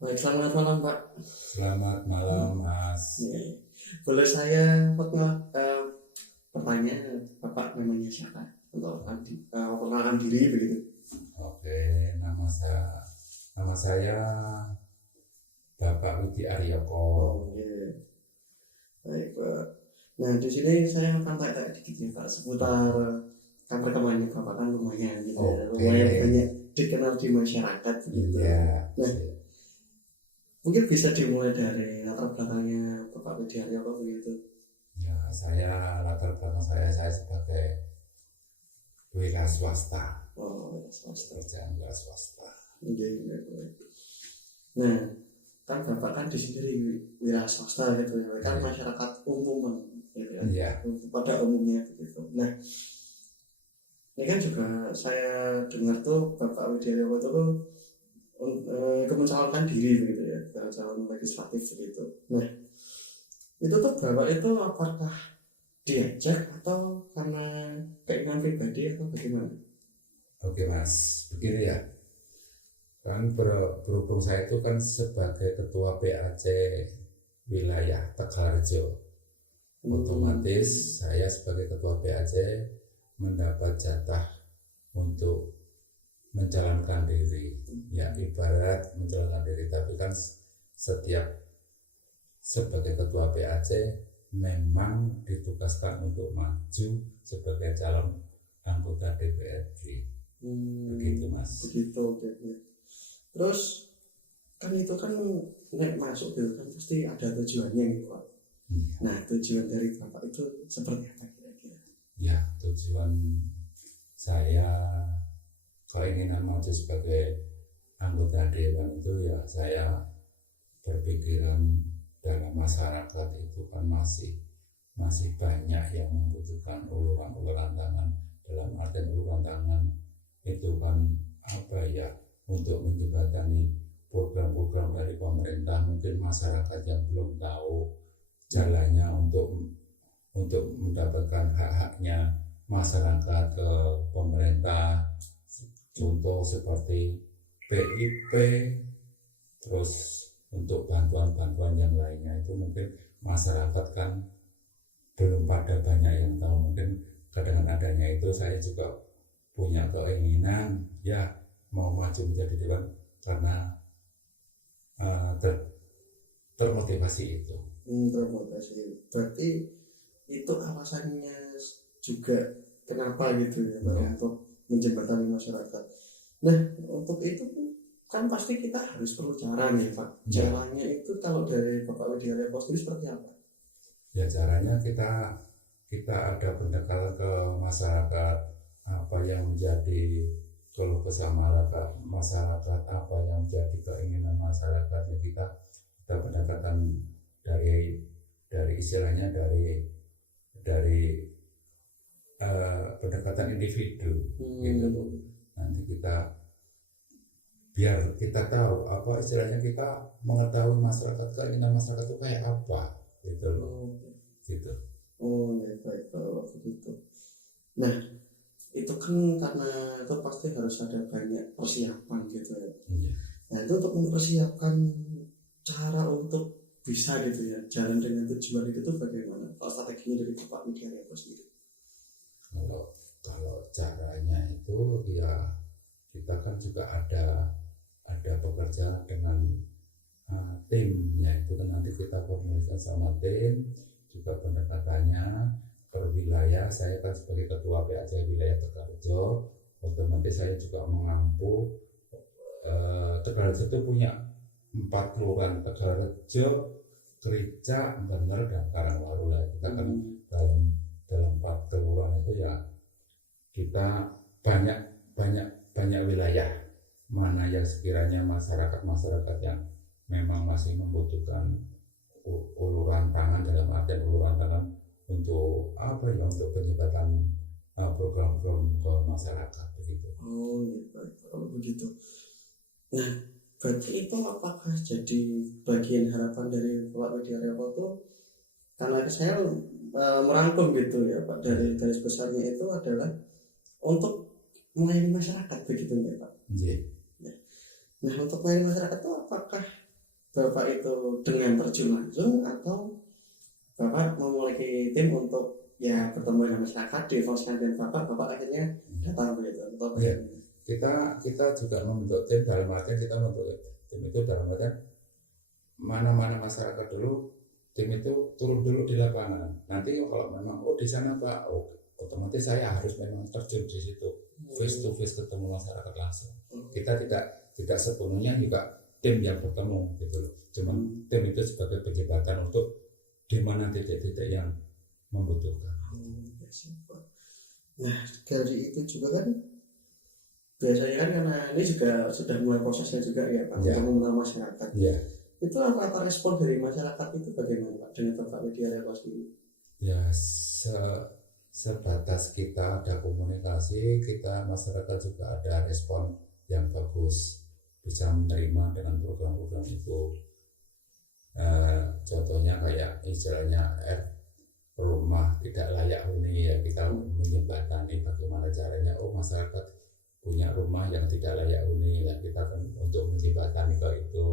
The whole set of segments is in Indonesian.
Baik, selamat malam Pak. Selamat malam, Mas. Ya, boleh saya bertanya, Bapak namanya siapa? Untuk perkenalkan diri begitu. Oke, nama saya Bapak Budi Aryoko. Iya. Baik Pak. Nah di sini saya akan tanya dikit ya Pak seputar kan rekamannya Bapak kan lumayan gitu ya, Oke. lumayan banyak dikenal di masyarakat gitu. Iya. Nah mungkin bisa dimulai dari latar belakangnya Bapak Budi Haryono begitu. Ya, latar belakang saya sebagai wira swasta, Oh, ya, swasta. pekerjaan wira swasta. Iya, iya, iya. Nah, kan Bapak kan di sini wira swasta gitu ya, kan Iya. masyarakat umum gitu ya, Iya. pada umumnya begitu. Nah, ini kan juga saya dengar tuh Bapak Widyawan itu mencalonkan diri begitu ya, calon legislatif begitu. Nah, itu tuh Bapak itu apakah diajak atau karena keinginan pribadi atau bagaimana? Oke, Mas, begini ya. Kan berhubung saya itu kan sebagai ketua PAC wilayah Tegalrejo, otomatis saya sebagai ketua PAC mendapat jatah untuk menjalankan diri, ya ibarat menjalankan diri, tapi kan setiap sebagai ketua PAC memang ditugaskan untuk maju sebagai calon anggota DPRD. Begitu, Mas. Begitu, oke. Terus kan itu kan naik masuk gitu kan pasti ada tujuannya gitu Pak. Nah tujuan dari Bapak itu seperti apa kira-kira? Ya, tujuan saya keinginan maju sebagai anggota dewan itu ya saya berpikiran dalam masyarakat itu kan masih banyak yang membutuhkan uluran tangan. Dalam artian uluran tangan itu kan apa ya, untuk menjembatani program-program dari pemerintah. Mungkin masyarakat yang belum tahu jalannya untuk mendapatkan hak-haknya masyarakat ke pemerintah, contoh seperti PIP, terus untuk bantuan-bantuan yang lainnya itu mungkin masyarakat kan belum pada banyak yang tahu. Mungkin dengan adanya itu saya juga punya keinginan ya mau maju menjadi dewan karena termotivasi itu. Termotivasi. Berarti itu alasannya juga kenapa gitu ya Pak, untuk menjembatani masyarakat. Nah untuk itu kan pasti kita harus perlu cara nih Pak. Caranya itu kalau dari Bapak Widyawan sendiri seperti apa? Ya caranya kita ada pendekatan ke masyarakat, apa yang menjadi keluh kesah masyarakat, apa yang menjadi keinginan masyarakat, ya kita pendekatan dari istilahnya dari pendekatan individu gitu. Nanti kita biar kita tahu apa istilahnya, kita mengetahui masyarakat, keinginan masyarakat itu kayak apa gitu loh. Gitu. Oh ya baik kalau begitu. Nah itu kan karena itu pasti harus ada banyak persiapan gitu ya. Nah itu untuk mempersiapkan cara untuk bisa gitu ya jalan dengan tujuan itu tuh bagaimana? Strateginya dari Bapak Widyawan sendiri? Kalau caranya itu ya kita kan juga ada pekerjaan dengan timnya itu kan, nanti kita komunikasi sama tim, juga pendekatannya per wilayah. Saya kan sebagai ketua PAC wilayah Tegalrejo, otomatis saya juga mengampu Tegalrejo itu punya 4 kelurahan, Tegalrejo, Krica, Bener, dan Karangwaru lah. Kita kan dalam 4 kelurahan itu ya kita banyak wilayah mana yang sekiranya masyarakat yang memang masih membutuhkan uluran tangan, dalam artian uluran tangan untuk apa ya, untuk penjembatan program-program ke masyarakat begitu. Oh gitu, kalau begitu. Nah berarti itu apakah jadi bagian harapan dari Bapak Widyawan itu, karena saya merangkum gitu ya Pak, dari garis besarnya itu adalah untuk melayani masyarakat begitu ya Pak. Yeah. Nah untuk melayani masyarakat itu apakah Bapak itu dengan terjun langsung, atau Bapak memiliki tim untuk ya bertemu dengan masyarakat, diinformasikan dengan Bapak akhirnya datang begitu atau Ya, kita juga membentuk tim, dalam artian kita membentuk tim itu dalam artian mana masyarakat dulu, tim itu turun dulu di lapangan. Nanti kalau memang di sana Pak, otomatis saya harus memang terjun di situ, face to face ketemu masyarakat langsung. Kita tidak sepenuhnya juga tim yang bertemu gitu loh. Cuma tim itu sebagai penjembatan untuk di mana titik-titik yang membutuhkan. Nah, dari itu juga kan biasanya kan karena ini juga sudah mulai prosesnya juga ya Pak, untuk mengenal masyarakat. Ya. Itu rata-rata respon dari masyarakat itu bagaimana Pak dengan Bapak Widhi Haryokoso ini? Ya, sebatas kita ada komunikasi, kita masyarakat juga ada respon yang bagus, bisa menerima dengan program-program itu. Contohnya kayak istilahnya rumah tidak layak huni, ya kita menjembatani bagaimana caranya. Masyarakat punya rumah yang tidak layak huni, ya kita kan untuk menjembatani ke itu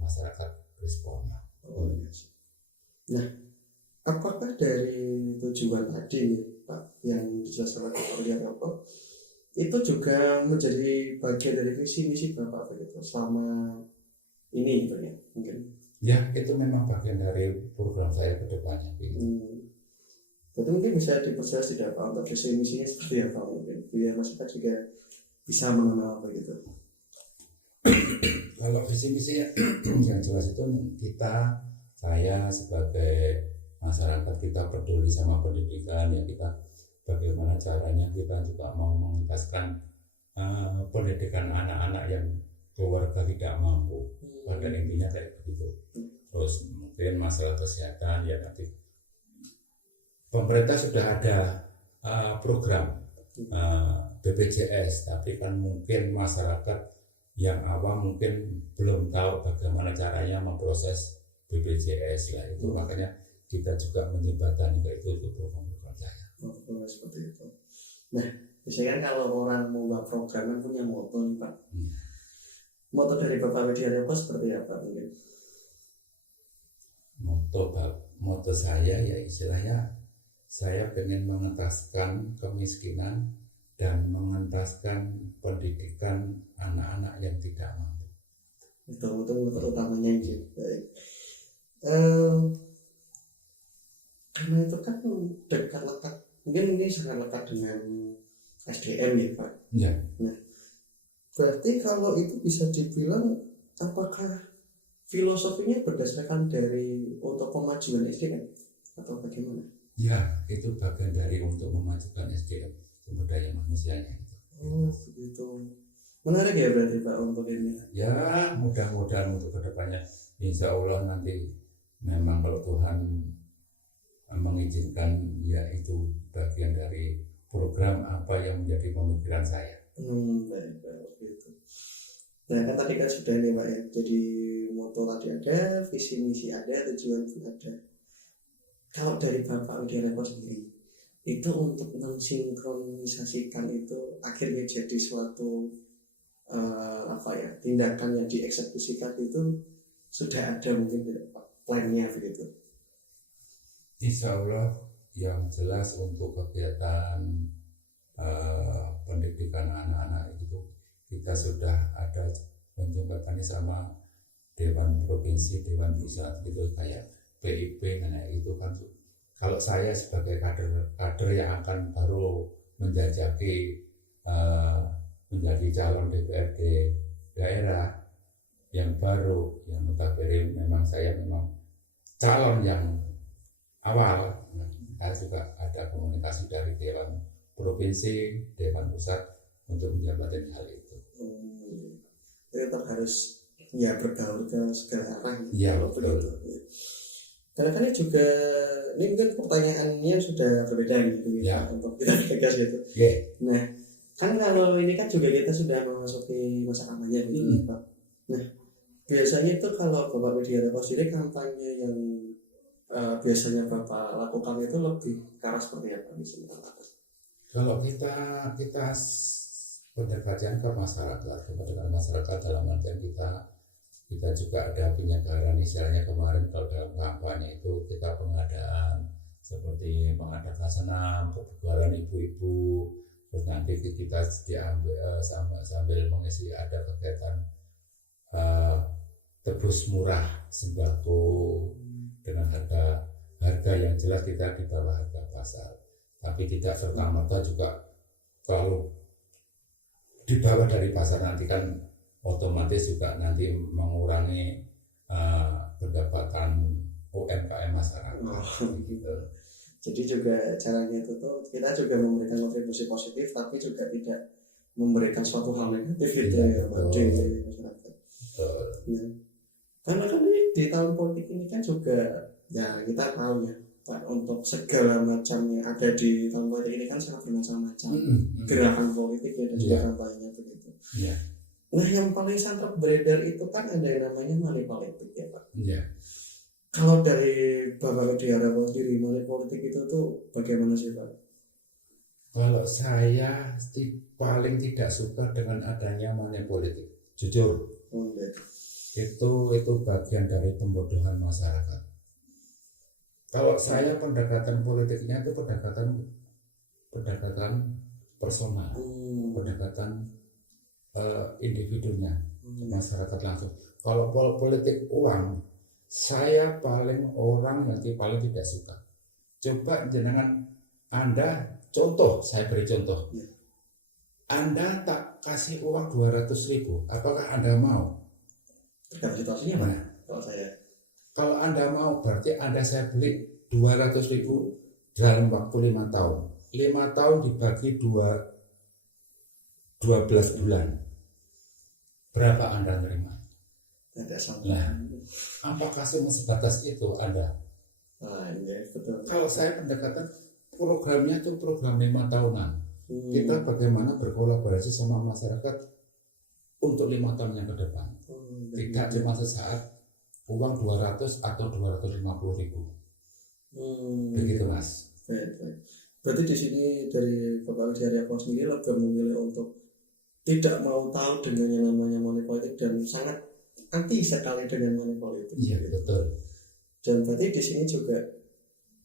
masyarakat respon. Nah, apakah dari tujuan tadi Pak yang dijelaskan oleh Pak Widhi Haryokoso itu juga menjadi bagian dari visi misi Bapak begitu selama ini gitu ya mungkin? Ya, itu memang bagian dari program saya ke depannya. Berarti mungkin bisa diperjelas tidak Pak untuk visi misinya seperti apa mungkin biar masyarakat juga bisa mengenal begitu. Kalau visi misi yang jelas itu saya sebagai masyarakat, kita peduli sama pendidikan, ya kita bagaimana caranya kita juga mau mengentaskan pendidikan anak-anak yang keluarga tidak mampu, pada intinya kayak begitu. Terus mungkin masalah kesehatan, ya nanti pemerintah sudah ada program BPJS, tapi kan mungkin masyarakat yang awam mungkin belum tahu bagaimana caranya memproses BPJS lah itu, makanya kita juga menjembatani itu program-program saya. Seperti itu. Nah, biasanya kan kalau orang mau buat program kan punya moto nih Pak. Moto dari Bapak Widhi Haryokoso seperti apa mungkin? Moto saya ya istilahnya saya ingin mengentaskan kemiskinan dan mengentaskan pendidikan anak-anak yang tidak mampu. Itu utamanya gitu. Karena itu kan dekat lekat, mungkin ini sangat lekat dengan SDM ya Pak. Ya. Nah, berarti kalau itu bisa dibilang apakah filosofinya berdasarkan dari untuk pemajuan SDM atau bagaimana? Ya, itu bagian dari untuk memajukan SDM, sumber daya manusianya. Begitu. Menarik ya berarti Pak untuk ini. Ya, mudah-mudahan untuk kedepannya, insya Allah nanti memang kalau Tuhan mengizinkan, ya itu bagian dari program apa yang menjadi pemikiran saya. Baik gitu. Nah kan tadi kan sudah nih Pak ya, jadi moto tadi ada, visi misi ada, tujuan pun ada. Kalau dari Bapak Widhi Haryokoso sendiri, itu untuk mensinkronisasikan itu akhirnya jadi suatu tindakan yang dieksekusikan itu sudah ada mungkin plannya begitu. Insya Allah yang jelas untuk kegiatan pendidikan anak-anak itu kita sudah ada penjembatannya sama Dewan Provinsi, Dewan Pusat gitu, kayak PIP. Nah itu kan kalau saya sebagai kader yang akan baru menjajaki menjadi calon DPRD daerah yang baru, yang notabene memang saya memang calon yang awal, saya juga ada komunikasi dari Dewan Provinsi, Dewan Pusat untuk menjabatkan hal itu. Tetap harus ya bergaul ke segala arah. Ya betul. Karena kan ini juga, ini mungkin pertanyaannya sudah berbeda gitu ya, untuk kita tegas gitu. Nah, kan kalau ini kan juga kita sudah memasuki masa kampanye gitu Pak. Nah, biasanya itu kalau Bapak Widhi Haryokoso sendiri kampanye yang biasanya Bapak lakukan itu lebih ke arah seperti apa misalnya? Kalau kita pendekatan ke masyarakat dalam artian kita Kita juga ada penyegaran, istilahnya kemarin kalau dalam kampanye itu kita pengadaan seperti mengadakan senam, kebugaran ibu-ibu, terus nanti kita diambil sambil mengisi ada kegiatan tebus murah sembako dengan harga yang jelas kita di bawah harga pasar, tapi tidak serta merta juga kalau di bawah dari pasar nanti kan otomatis juga nanti mengurangi pendapatan UMKM masyarakat. Gitu. Jadi juga caranya itu tuh kita juga memberikan kontribusi positif, tapi juga tidak memberikan suatu hal negatif gitu ya bagi masyarakat. Ya. Karena kan di tahun politik ini kan juga ya kita tahu ya Pak, untuk segala macam yang ada di tahun politik ini kan sangat bermacam-macam gerakan politik ya dan juga kampanye begitu. Yeah. Nah yang paling sangat beredar itu kan ada yang namanya money politik ya Pak. Yeah. Kalau dari Bapak Widiara sendiri money politik itu tuh bagaimana sih Pak? Kalau saya paling tidak suka dengan adanya money politik, jujur. Itu bagian dari pembodohan masyarakat. Kalau saya pendekatan politiknya itu pendekatan personal, pendekatan individunya, masyarakat langsung. Kalau politik uang, saya orang yang paling tidak suka. Coba jenengan Anda contoh, saya beri contoh. Anda tak kasih uang 200.000, apakah Anda mau? Tergantung situasinya mana? Kalau Anda mau, berarti saya beli 200.000 dalam waktu 5 tahun. 5 tahun dibagi 12 bulan. Berapa Anda menerima? Tidak sampai. Nah, apakah cuma sebatas itu Anda? Ya, betul. Kalau saya pendekatan programnya itu program 5 tahunan. Kita bagaimana berkolaborasi sama masyarakat untuk 5 tahun yang ke depan. Tidak cuma sesaat uang 200 atau 250.000. Begitu Mas. Baik. Berarti di sini dari Bapak Widiara sendiri lebih memilih untuk tidak mau tahu dengan yang namanya money politik dan sangat anti sekali dengan money politik. Iya betul. Dan berarti di sini juga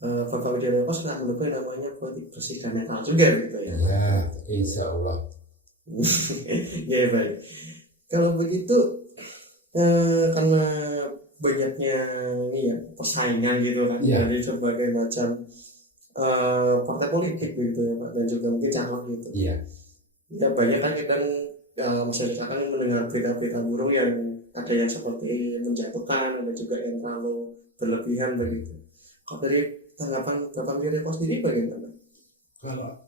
Bapak Widiara sangat mendukung namanya politik bersih dan netral juga gitu ya. Ya, insya Allah. Ya baik. Kalau begitu karena banyaknya ini ya persaingan gitu kan dari berbagai macam partai politik gitu ya Pak, dan juga mungkin calon gitu. Iya. Ya banyak kan kita masyarakat kan mendengar berita-berita buruk yang ada yang seperti menjatuhkan, ada juga yang terlalu berlebihan begitu. Kalau dari tanggapan Bapak Widiara sendiri bagaimana? Kalau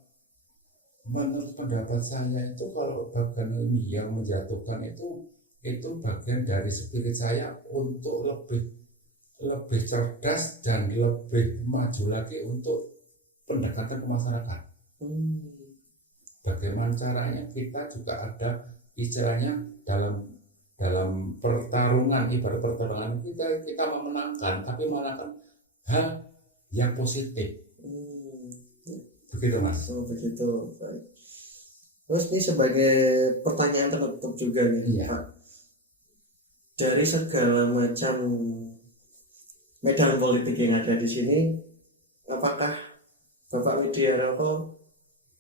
menurut pendapat saya itu kalau bagian yang menjatuhkan itu bagian dari spirit saya untuk lebih cerdas dan lebih maju lagi untuk pendekatan ke masyarakat. Bagaimana caranya kita juga ada istilahnya dalam pertarungan, ibarat pertarungan kita memenangkan, tapi memenangkan hal yang positif. Begitu Mas. Begitu. Baik. Terus ini sebagai pertanyaan tertutup juga nih Pak. Dari segala macam medan politik yang ada di sini, apakah Bapak Widiara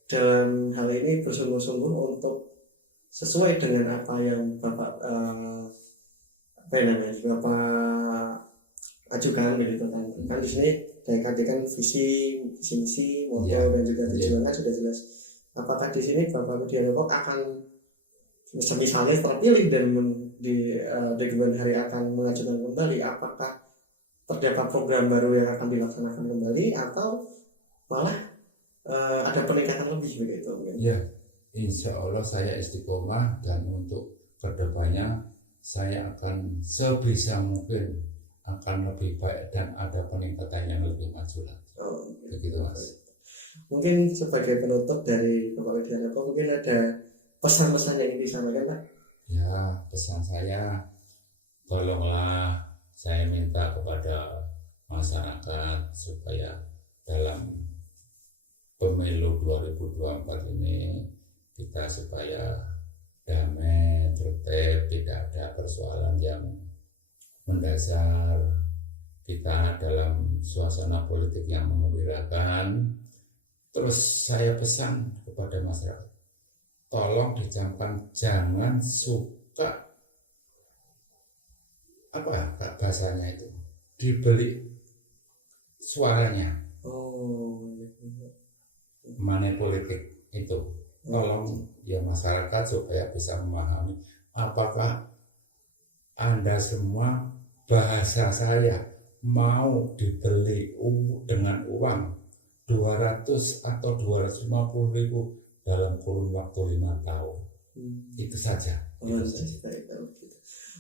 dalam hal ini bersungguh-sungguh untuk sesuai dengan apa yang Bapak ajukan gitu kan? Kan di sini dikatakan visi misi, moto dan juga tujuan kan sudah jelas. Apakah di sini Bapak Widiara akan misalnya terpilih dan di kemudian hari akan mengajukan kembali, apakah terdapat program baru yang akan dilaksanakan kembali atau malah ada peningkatan lebih begitu? Ya, insya Allah saya istiqomah dan untuk kedepannya saya akan sebisa mungkin akan lebih baik dan ada peningkatan yang lebih maju lagi. Begitu Mas. Mungkin sebagai penutup dari Bapak Widiara mungkin ada pesan-pesan yang ingin disampaikan Pak? Ya, pesan saya, tolonglah saya minta kepada masyarakat supaya dalam pemilu 2024 ini kita supaya damai, tertib, tidak ada persoalan yang mendasar. Kita dalam suasana politik yang mengembirakan. Terus saya pesan kepada masyarakat, tolong dicamkan, jangan suka bahasanya itu dibeli suaranya. Money politik itu. Tolong ya masyarakat supaya bisa memahami apakah Anda semua bahasa saya mau dibeli dengan uang 200 atau 250 ribu dalam kurun waktu 5 tahun. Itu saja.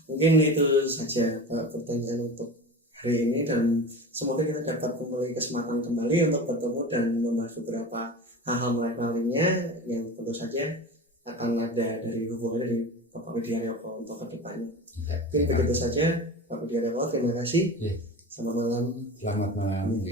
Mungkin itu saja Pak pertanyaan untuk hari ini, dan semoga kita dapat kembali kesempatan kembali untuk bertemu dan membahas beberapa hal-hal lainnya yang tentu saja akan ada dari hubungannya dari Bapak Widiarjoko untuk kedepannya. Mungkin begitu saja Pak Widiarjoko, terima kasih. Selamat malam. Selamat malam.